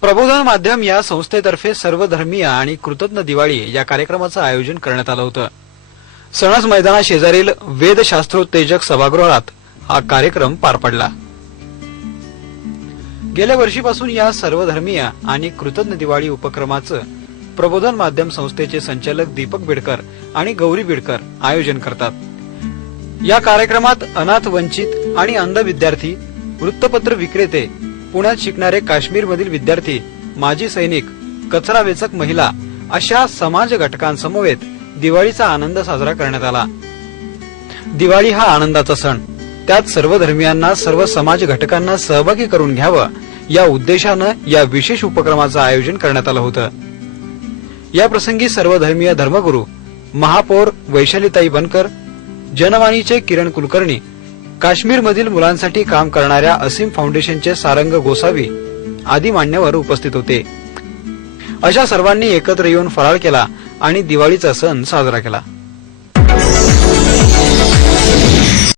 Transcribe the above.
प्रबोधन माध्यम या संस्थेतर्फे सर्वधर्मीय आणि कृतज्ञ दिवाळी या कार्यक्रमाचं आयोजन करण्यात आलं होतं. सणस मैदाना शेजारील वेदशास्त्रोत्तेजक सभागृहात हा कार्यक्रम पार पडला. गेल्या वर्षीपासून या सर्वधर्मीय आणि कृतज्ञ दिवाळी उपक्रमाचं प्रबोधन माध्यम संस्थेचे संचालक दीपक बिडकर आणि गौरी बिडकर आयोजन करतात. या कार्यक्रमात अनाथ वंचित आणि अंध विद्यार्थी वृत्तपत्र विक्रेते पुण्यात शिकणारे काश्मीरमधील विद्यार्थी माजी सैनिक कचरा वेचक महिला अशा समाज घटकांसमवेत दिवाळीचा आनंद साजरा करण्यात आला. दिवाळी हा आनंदाचा सण. त्यात सर्व धर्मियांना सर्व समाज घटकांना सहभागी करून घ्यावं या उद्देशानं या विशेष उपक्रमाचं आयोजन करण्यात आलं होतं. या प्रसंगी सर्व धर्मीय धर्मगुरू महापौर वैशालीताई बनकर जनवाणीचे किरण कुलकर्णी काश्मीरमधील मुलांसाठी काम करणाऱ्या असीम फाउंडेशनचे सारंग गोसावी आदी मान्यवर उपस्थित होते. अशा सर्वांनी एकत्र येऊन फराळ केला आणि दिवाळीचा सण साजरा केला.